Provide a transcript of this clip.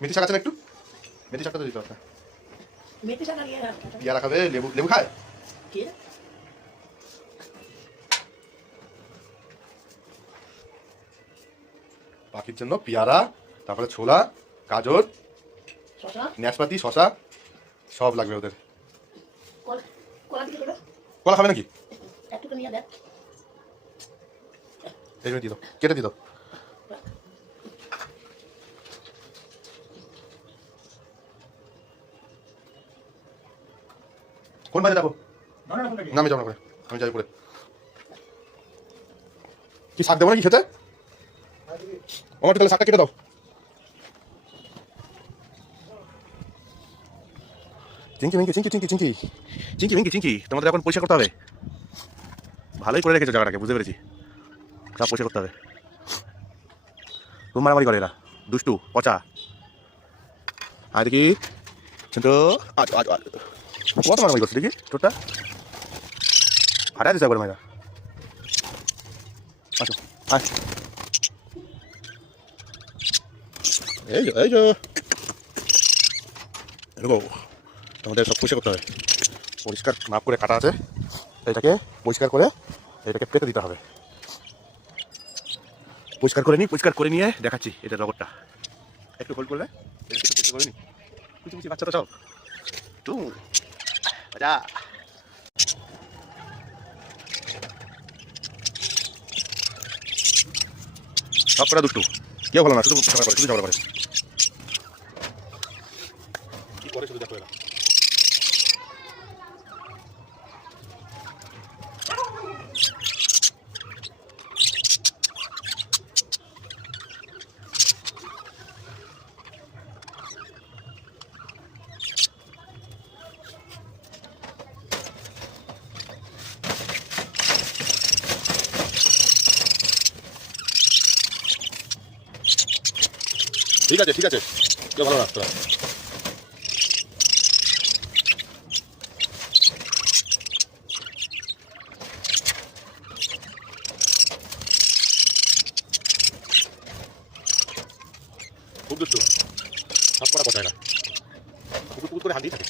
মেথি শাক আছে না একটু? মেথি শাকটা তো দিতে হবে। মেথি শাক আর পেয়ারা খাবে, লেবু লেবু খায়? কি? পাখির জন্য পেয়ারা, তারপরে ছোলা, গাজর, শশা, নাশপাতি, শশা সব লাগবে ওদের। কলা দিকে দেবে? কলা খাবে নাকি? একটু নিয়ে দেখ। এই জন্য দিয়ে দাও, কেটে দিয়ে দাও। কোন বাজে যাবো? না আমি যাবো না করে, আমি যাই পরে। কি শাক দেবো নাকি খেতে? আমার তাহলে শাকটা কেটে দাও। চিঙ্কি মিঙ্কি চিঙ্কি চিঙ্কি চিঙ্কি চিঙ্কি মিঙ্কি চিঙ্কি, তোমাদের এখন পরিষ্কার করতে হবে। ভালোই করে রেখেছো জায়গাটাকে, বুঝতে পেরেছি। সব পরিষ্কার করতে হবে। খুব মারামারি করে এরা, দুষ্টু পচা। আর দেখি কিন্তু আজ আজ আজ কত মারামারি করছে দেখি ছোটটা। হাঁটা দিচ্ছে একবার মায়েরা। আসো আয়, এই যে এই যে এগো, তোমাদের সব পরিষ্কার করতে হবে। পরিষ্কার মাপ করে কাটা আছে, এটাকে পরিষ্কার করে এটাকে পেতে দিতে হবে। পরিষ্কার করে নিই, পরিষ্কার করে নিয়ে দেখাচ্ছি এটা রগরটা। একটু হোল্ড করলে পরিষ্কার করে নি, কুচি কুচি বাচ্চাটা সব তু মজা। সব কটা দুষ্টু, কেউ ভালো না, শুধু ঝগড়া করে, শুধু ঝগড়া করে। কি করে শুধু দেখো এরা। ঠিক আছে ঠিক আছে, কেউ ভালো না তোরা। খুব দুষ্টু, সব করা পচা এরা, পুকুর পুকুর করে হাত দিয়ে থাকে।